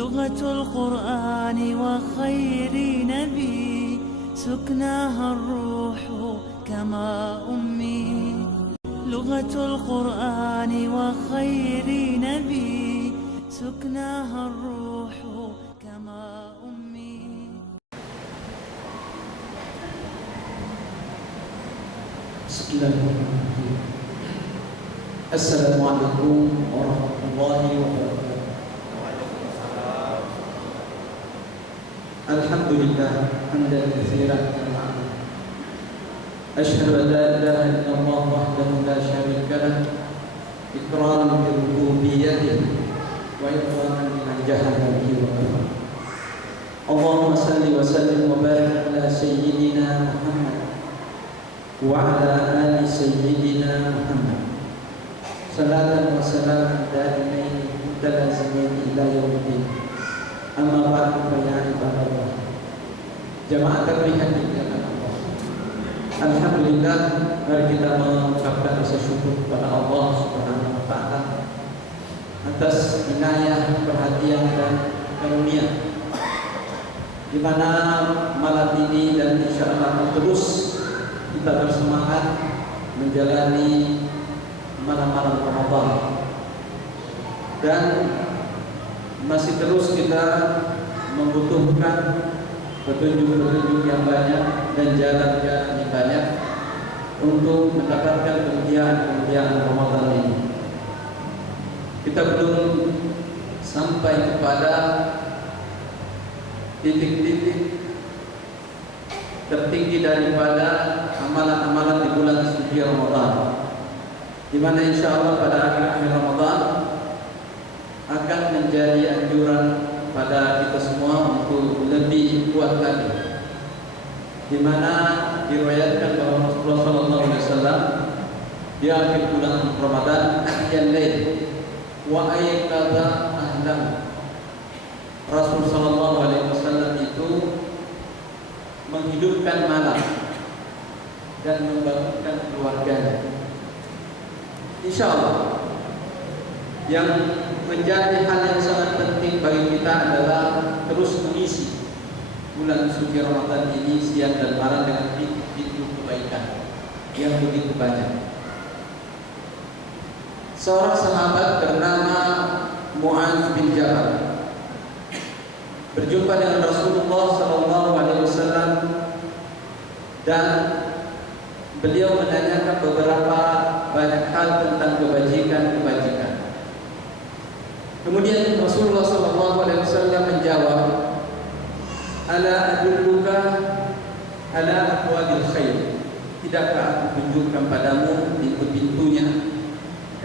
لغة القرآن وخير نبي سكناها الروح كما أمي لغة القرآن وخير نبي سكناها الروح كما أمي. Bismillahirrahmanirrahim. Assalamualaikum warahmatullahi wabarakatuh. Alhamdulillah hamdan katsiran kamalan. Asyhadu an la ilaha illallah wahdahu la syarika lah iqraran bi rububiyyatihi wa iqraran bi jahadihi wa kafar. Allahumma salli wa sallim wa barik ala sayyidina Muhammad wa ala ali sayyidina Muhammad salatan wa salaman daimain mutalazimin ila yaumiddin. Amma ba'du fa ya ibadallah, jamaah tablighah di jalan Allah. Alhamdulillah, mari kita mengucapkan rasa syukur kepada Allah Subhanahu wa taala atas inayah, perhatian dan karunia di mana malam ini dan insyaallah terus kita bersemangat menjalani malam-malam Ramadan, dan masih terus kita membutuhkan petunjuk-petunjuk yang banyak dan jalan-jalan yang banyak untuk mendapatkan kemuliaan Ramadan ini. Kita belum sampai kepada titik-titik tertinggi daripada amalan-amalan di bulan suci Ramadan, di mana insya Allah pada akhir Ramadan akan menjadi anjuran pada kita semua untuk lebih kuat lagi, di mana diriwayatkan bahwa Rasulullah SAW di akhir bulan Ramadan ahyan lail wa ayyakadha ahlam. Rasul SAW itu menghidupkan malam dan membangunkan keluarganya. Insya Allah yang menjadi hal yang sangat penting bagi kita adalah terus mengisi bulan suci Ramadan ini siang dan malam dengan pintu-pintu kebaikan yang begitu banyak. Seorang sahabat bernama Mu'adz bin Jabal berjumpa dengan Rasulullah SAW dan beliau menanyakan beberapa banyak hal tentang kebajikan-kebajikan. Kemudian Rasulullah SAW menjawab, "Ala adulluka ala abwabil khair? Tidakkah aku tunjukkan padamu pintu-pintunya,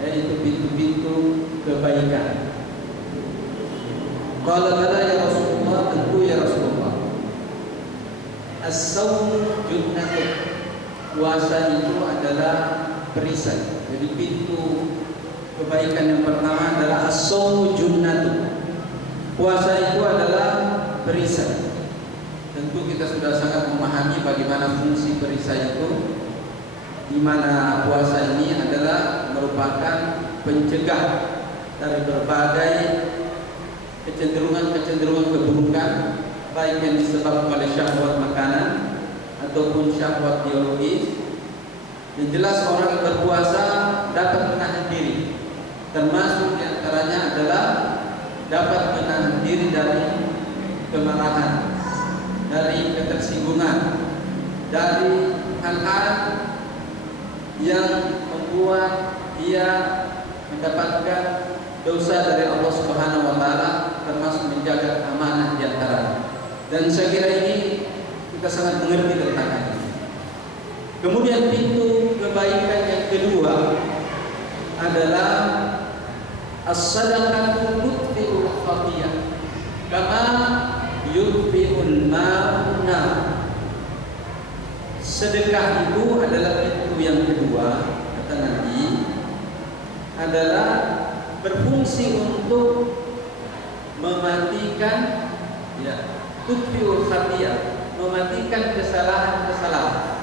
yaitu pintu-pintu kebaikan?" Qala bala ya Rasulullah, tentu ya Rasulullah. As-sawm junnatun, puasa itu adalah perisai. Jadi pintu kebaikan yang pertama adalah as-sawm junnatun. Puasa itu adalah perisai. Tentu kita sudah sangat memahami bagaimana fungsi perisai itu, di mana puasa ini adalah merupakan pencegah dari berbagai kecenderungan keburukan, baik yang disebabkan oleh syahwat makanan ataupun syahwat biologis. Yang jelas orang yang berpuasa dapat menahan diri, termasuk diantaranya adalah dapat menahan diri dari kemarahan, dari ketersinggungan, dari hal-hal yang membuat dia mendapatkan dosa dari Allah Subhanahu wa taala, termasuk menjaga amanah di antaranya. Dan saya kira ini kita sangat mengerti tentang ini. Kemudian pintu kebaikan yang kedua adalah as-sadaqatu tudfi'ul khatiyah kama yudfi'ul ma'un nar. Sedekah itu adalah pintu yang kedua, kata Nabi, adalah berfungsi untuk mematikan, ya, tudfi'ul khatiyah, mematikan kesalahan-kesalahan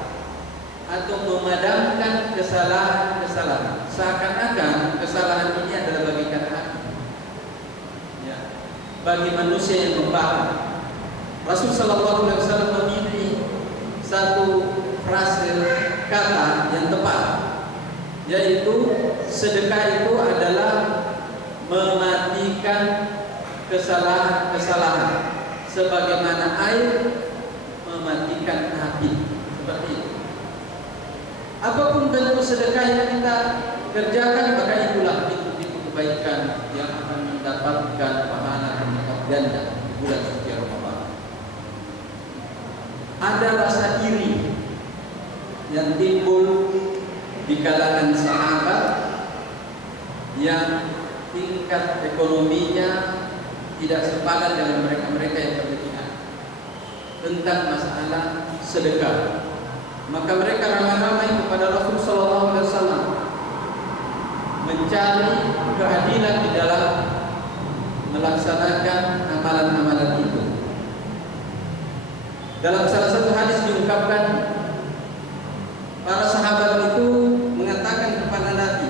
atau memadamkan kesalahan-kesalahan. Seakan-akan kesalahan ini adalah bagikan api. Ya. bagi manusia yang membahas. Rasul sallallahu alaihi wasallam memilih satu frase kata yang tepat, yaitu sedekah itu adalah mematikan kesalahan-kesalahan sebagaimana air mematikan api. Seperti itu. Apapun bentuk sedekah yang kita kerjakan, maka itulah pintu-pintu kebaikan yang akan mendapatkan pahala berlipat ganda di bulan suci Ramadan. Ada rasa iri yang timbul di kalangan sahabat yang tingkat ekonominya tidak sepadan dengan mereka-mereka yang berlebihan tentang masalah sedekah. Maka mereka ramai-ramai kepada Rasul sallallahu alaihi wasallam mencari keadilan di dalam melaksanakan amalan-amalan itu. Dalam salah satu hadis diungkapkan, para sahabat itu mengatakan kepada Nabi,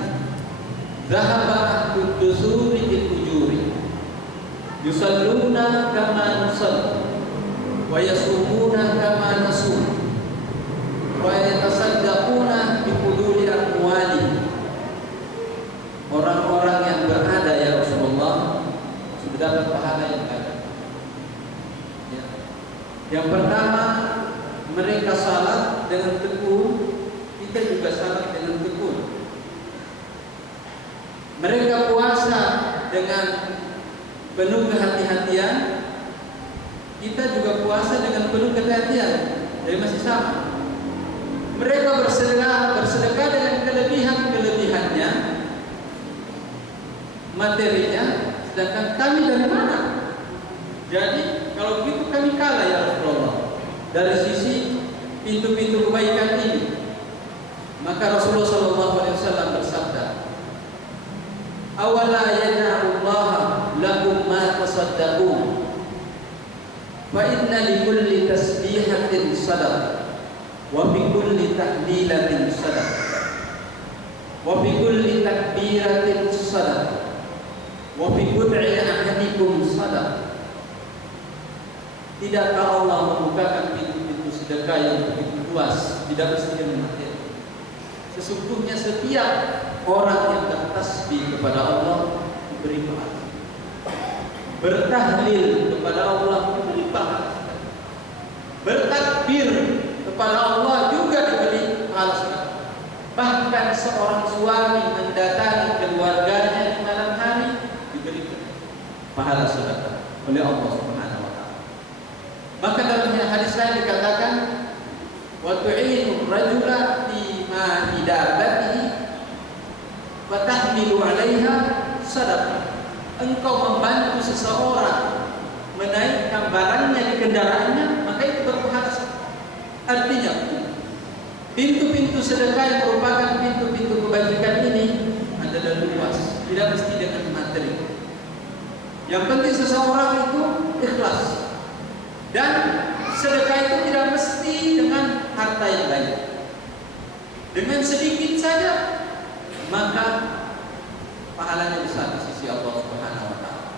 "Zahaba ahlud dusuri bil ujuri, yusalluna kama nusalli, wa yasumuna kama nasum, wa yatasaddaquna bi huduli amwali." Orang-orang yang berada ya Rasulullah sudah dapat pahala yang banyak. Ya. Yang pertama, mereka salat dengan tekun, kita juga salat dengan tekun. Mereka puasa dengan penuh kehati-hatian, kita juga puasa dengan penuh kehati-hatian. Jadi masih sama. Mereka bersedekah dengan kelebihan-kelebihannya, materinya, sedangkan kami dari mana? Jadi kalau begitu kami kalah ya Rasulullah dari sisi pintu-pintu kebaikan ini. Maka Rasulullah SAW bersabda, "Awala yaj'alullah lakum ma tasaddaqun, fa inna likulli tasbihatin sadaqah, wa bi kulli tahlilatin sadaqah, wa bi kulli takbiratin sadaqah, wa fi bud'i ahadikum sadaqah." Tidakkah Allah membukakan pintu-pintu sedekah yang begitu luas, tidak mesti dengan materi. Sesungguhnya setiap orang yang bertasbih kepada Allah diberi pahala, bertahlil kepada Allah diberi pahala, bertakbir kepada Allah juga diberi pahala. Bahkan seorang suami mendatangi keluarganya di malam hari diberi pahala sedekah oleh Allah Subhanahu wa taala. Maka dalam hadis lain dikatakan, "Wa tu'inu rajula fi ma idabatihi wa tahmilu 'alaiha sadaqah." Engkau membantu seseorang menaikkan barangnya di kendaraannya, maka itu berpahala. Artinya, pintu-pintu sedekah yang merupakan pintu-pintu kebajikan ini adalah luas, tidak mesti dengan materi. Yang penting seseorang itu ikhlas, dan sedekah itu tidak mesti dengan harta yang banyak. Dengan sedikit saja, maka pahalanya besar di sisi Allah Subhanahu wa taala.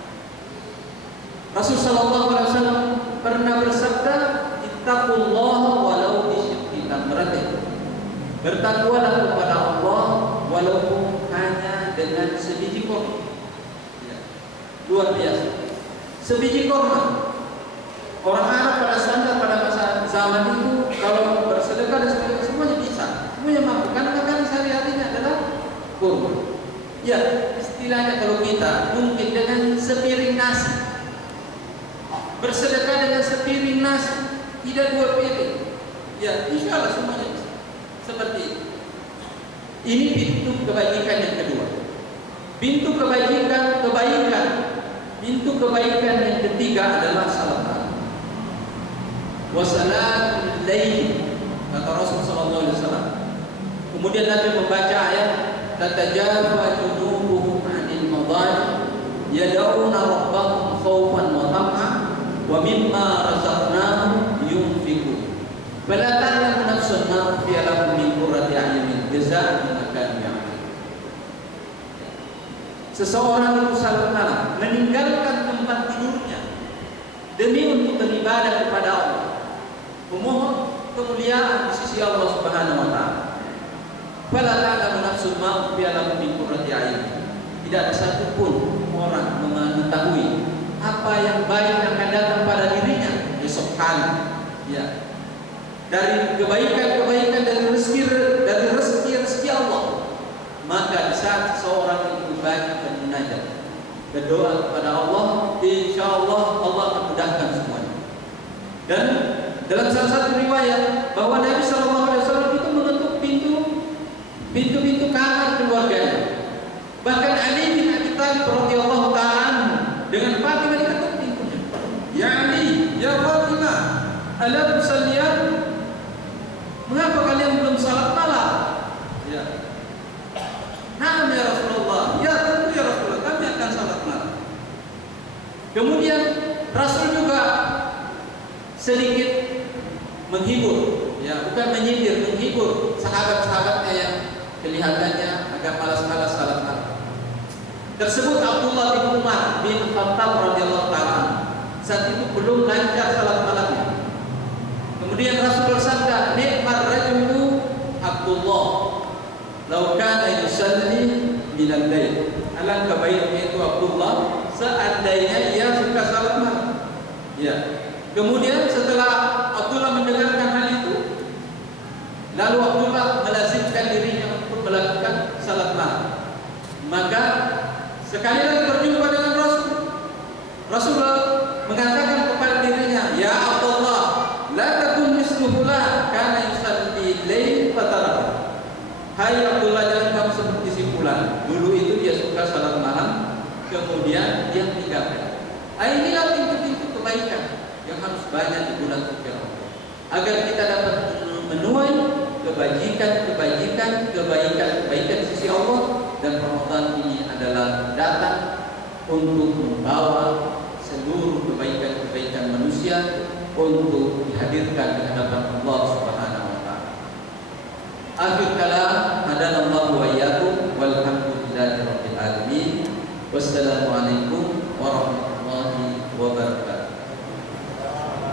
Rasul sallallahu alaihi wasallam pernah bersabda, "Ittaqullaha walau bisyiqqi tamratin." Bertakwalah kepada Allah walaupun hanya dengan sebiji kurma. Ya. Luar biasa. Sebiji kurma. Orang Arab pada standar pada masa zaman itu kalau bersedekah dan sebagainya semuanya bisa, semuanya mampu, karena makanan sehari-harinya adalah kurma. Ya, istilahnya kalau kita mungkin dengan sepiring nasi, bersedekah dengan sepiring nasi, tidak 2 piring. Ya, insya Allah semuanya bisa. Seperti itu. Ini pintu kebajikan yang kedua. Pintu kebaikan yang ketiga adalah salat malam. Wasalatul lail, kata Rasul sallallahu alaihi wasallam. Kemudian Nabi membaca ayat, "Tatajafa junubuhum 'anil madaji yad'una rabbahum khaufan wa tam'an wa mimma razaqnahum yunfiqun. Fala ta'lamu nafsun ma ukhfiya lahum min qurrati a'yunin jazaa'an bima kanu ya'malun." Seseorang itu salat malam meninggalkan tempat tidurnya beribadah kepada Allah, memohon kemuliaan di sisi Allah Subhanahu wa taala. Fala ta'lamu nafsun ma ukhfiya lahum min qurrati a'yun. Tidak ada satupun orang mengetahui apa yang baik akan datang pada dirinya besok hari. Ya. Dari kebaikan-kebaikan, dari rezeki Allah. Maka di saat seseorang itu baik dan munajat, berdoa kepada Allah, insya Allah Allah akan mudahkan semuanya. Dan dalam salah satu riwayat bahwa Nabi SAW itu menutup pintu-pintu kamar keluarganya. Bahkan Ali bin Abi Thalib radhiyallahu ta'ala dengan Fatimah diketuk pintunya. Ya Ali, ya Fatimah, ala tusalliyan? Mengapa kalian belum salat malam? Ya. Naam ya Rasulullah. Ya tentu ya Rasulullah, kami akan salat malam. Kemudian Rasul juga sedikit menghibur, ya, bukan menyindir, menghibur sahabat-sahabatnya yang kelihatannya agak malas-malas salat malam. Tersebut Abdullah bin Umar bin Khattab radhiyallahu ta'ala. Saat itu belum lancar salat malamnya. Kemudian Rasul bersabda, "Ni'mar rajulu Abdullah, law kana yusalli min al-lail." Alangkah baiknya itu Abdullah seandainya ia suka salat malam. Ya. Kemudian setelah Abdullah mendengarkan hal itu, lalu Abdullah melazimkan dirinya untuk melakukan salat malam. Maka sekali lagi berjumpa dengan Rasul, Rasulullah mengatakan kepada dirinya, "Ya Abdullah, la takun mislu fulan kana yusalli lail fataraka." Hai Abdullah, jangan kamu seperti si fulan. Dulu itu dia suka salat malam, kemudian dia tinggalkan. Inilah pintu-pintu kebaikan yang harus banyak di bulan suci Ramadan, agar kita dapat menuai kebaikan di sisi Allah. Dan Ramadan ini adalah datang untuk membawa seluruh kebaikan manusia untuk dihadirkan di hadapan Allah Subhanahu wa taala. Akhir kalam, hadanallahu wa iyyakum walhamdulillahi rabbil alamin. Wassalamualaikum warahmatullahi wabarakatuh.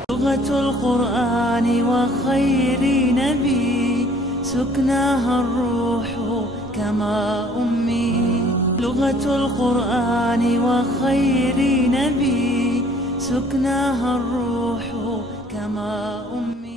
Lughatul Qur'ani wa khairi nabi, suknaha ar-ruh kama ummi. Lughatul Qur'ani wa khairi nabi, suknaha ar-ruh kama ummi.